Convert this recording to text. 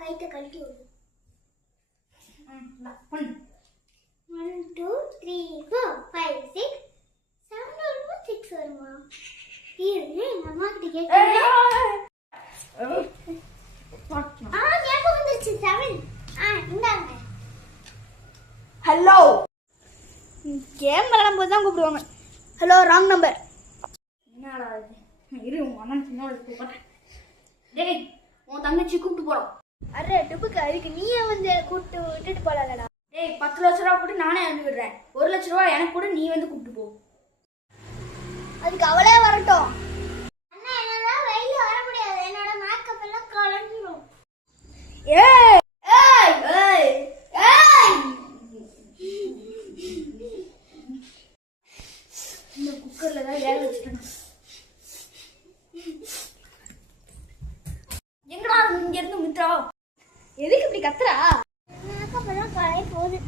கைத்தை கழட்டி விடு. 1 2 3 4 5 6 7 வருமா 6 வருமா? இரு அம்மா கிட்ட கேட்கிறேன். ஞாபகம் வந்துருச்சு 7. இந்தாங்க. ஹலோ கேம் விளையாடும்போது தான் கூப்பிடுவாங்க. Hello wrong number. என்னடா இது? இரு உங்க அண்ணன் சின்னோட கூப்பிடுறேன். டேய் உன் தங்கச்சி கூப்பிட்டு போறோம். அரே டுபுக்கு அதுக்கு நீயே வந்து கூப்பிட்டு விட்டுட்டு போலாம்டா. டேய் 10 லட்ச ரூபா கூட நானே அனுப்பி விடுறேன். 1 லட்ச ரூபா எனக்கு கூட நீ வந்து கூப்பிட்டு போ. அதுக்கு அவளே வரட்டும். அண்ணா என்னால வெளிய வர முடியாது. என்னோட மேக்கப் எல்லாம் கலஞ்சிரும். ஏய் ஏய் ஏய் ஏய் இந்த குக்கர்ல தான் வேக வச்சிட்டேன். எங்கடா இங்க இருந்து மித்ரா? எதுக்கு இப்படி கத்துறா? மேக்கப் எல்லாம் கலைய போகுது.